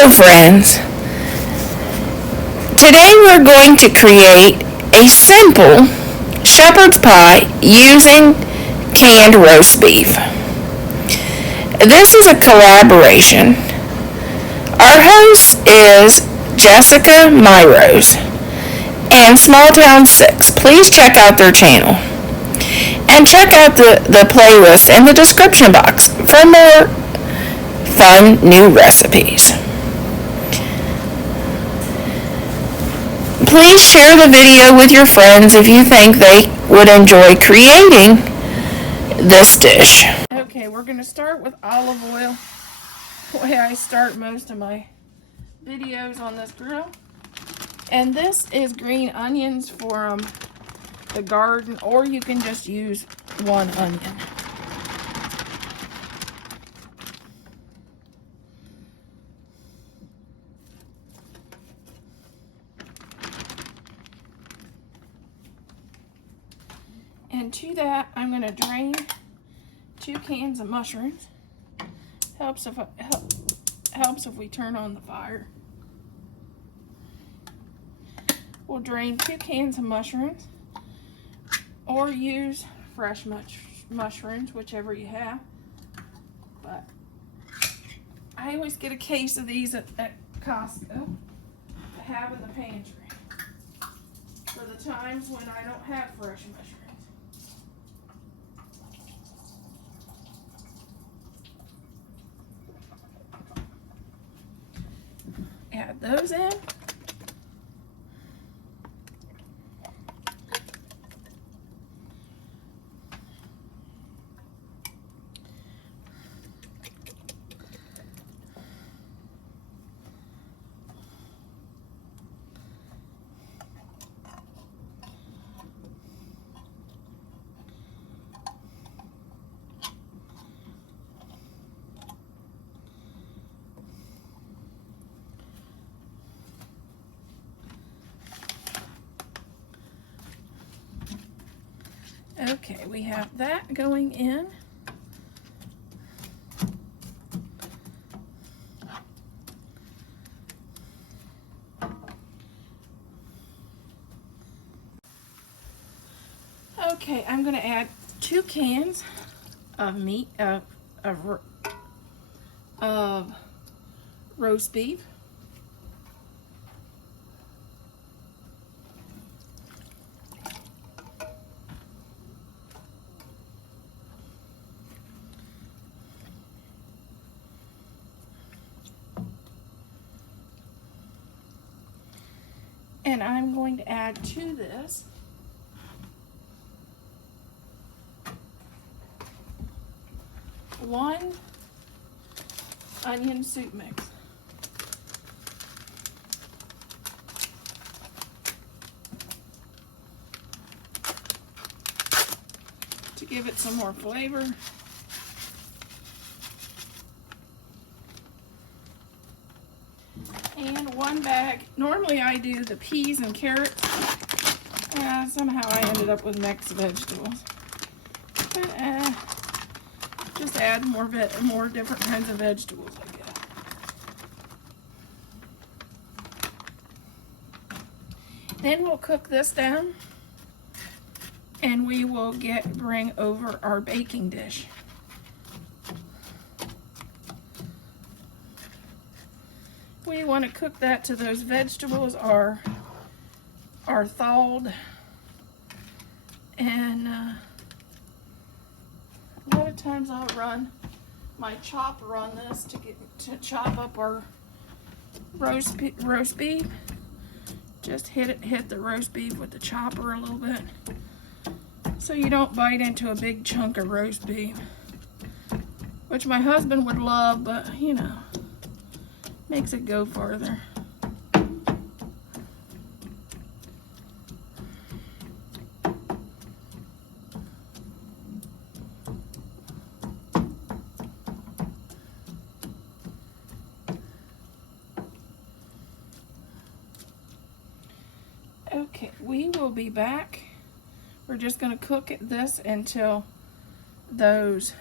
Hello friends! Today we're going to create a simple shepherd's pie using canned roast beef. This is a collaboration. Our host is Jessica Myrose and Small Town 6. Please check out their channel. And check out the playlist in the description box for more fun new recipes. Please share the video with your friends if you think they would enjoy creating this dish. Okay, we're going to start with olive oil, the way I start most of my videos on this grill. And this is green onions from the garden, or you can just use one onion. And to that, I'm going to drain 2 cans of mushrooms. Helps if we turn on the fire. We'll drain 2 cans of mushrooms, or use fresh mushrooms, whichever you have. But I always get a case of these at Costco to have in the pantry for the times when I don't have fresh mushrooms. Add those in. Okay, we have that going in. Okay, I'm going to add 2 cans of meat of roast beef. And I'm going to add to this 1 onion soup mix. To give it some more flavor. And 1 bag. Normally I do the peas and carrots. Somehow I ended up with mixed vegetables. But just add more different kinds of vegetables, I guess. Then we'll cook this down, and we will bring over our baking dish. We want to cook that till those vegetables are thawed, and a lot of times I'll run my chopper on this to chop up our roast beef. Just hit the roast beef with the chopper a little bit, so you don't bite into a big chunk of roast beef, which my husband would love, but you know, makes it go farther. Okay, we will be back. We're just going to cook this until those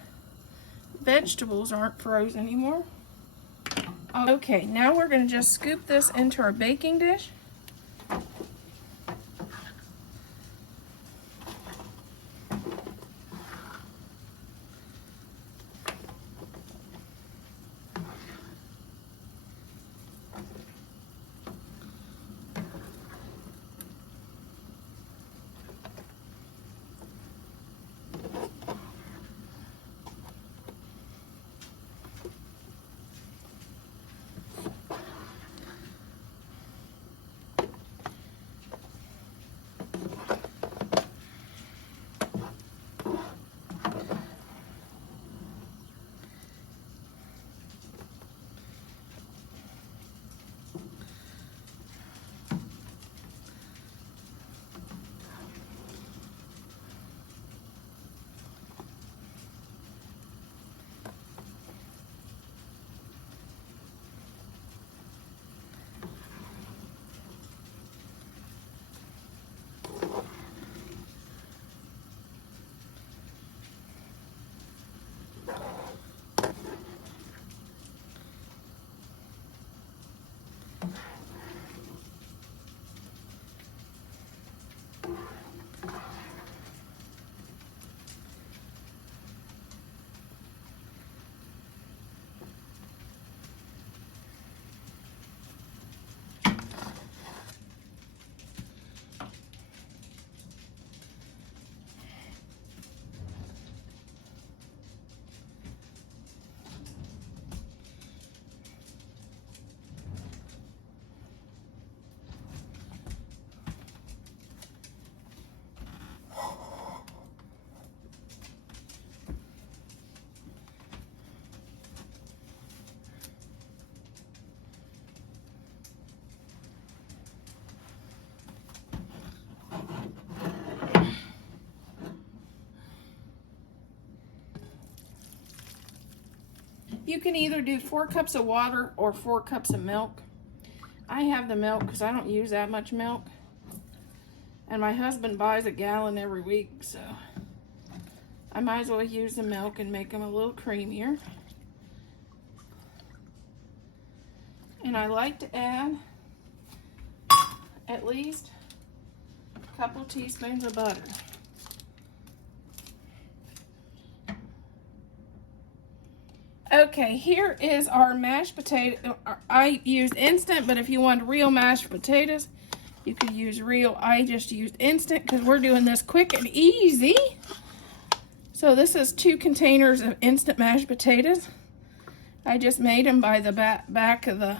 vegetables aren't frozen anymore. Okay, now we're going to just scoop this into our baking dish. You can either do 4 cups of water or 4 cups of milk. I have the milk because I don't use that much milk. And my husband buys a gallon every week, so I might as well use the milk and make them a little creamier. And I like to add at least a couple teaspoons of butter. Okay, here is our mashed potato. I used instant, but if you want real mashed potatoes, you could use real. I just used instant because we're doing this quick and easy. So this is 2 containers of instant mashed potatoes. I just made them by the back of the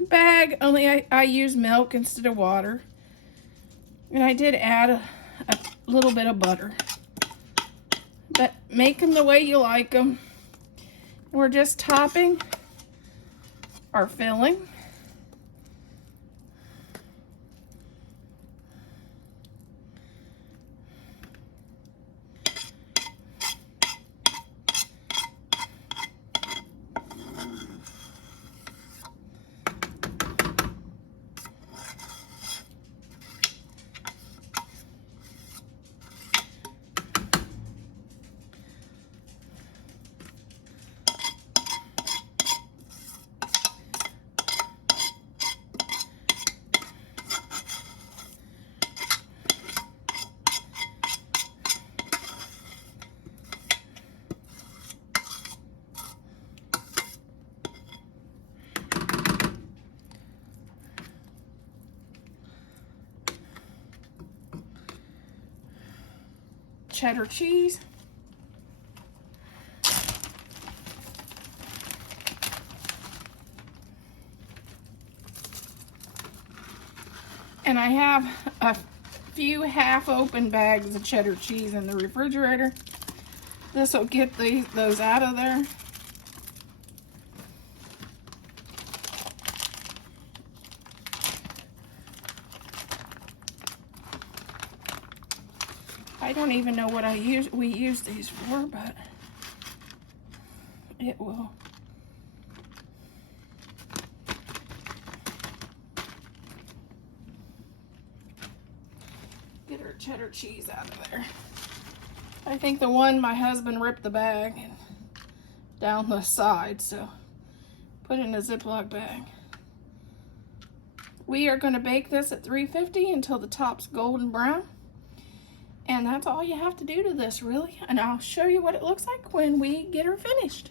bag, only I use milk instead of water. And I did add a little bit of butter. But make them the way you like them. We're just topping our filling. Cheddar cheese. And I have a few half-open bags of cheddar cheese in the refrigerator. This will get those out of there. I don't even know what we use these for, but it will. Get our cheddar cheese out of there. I think the one my husband ripped the bag and down the side, so Put it in a Ziploc bag. We are going to bake this at 350 until the top's golden brown. And that's all you have to do to this, really. And I'll show you what it looks like when we get her finished.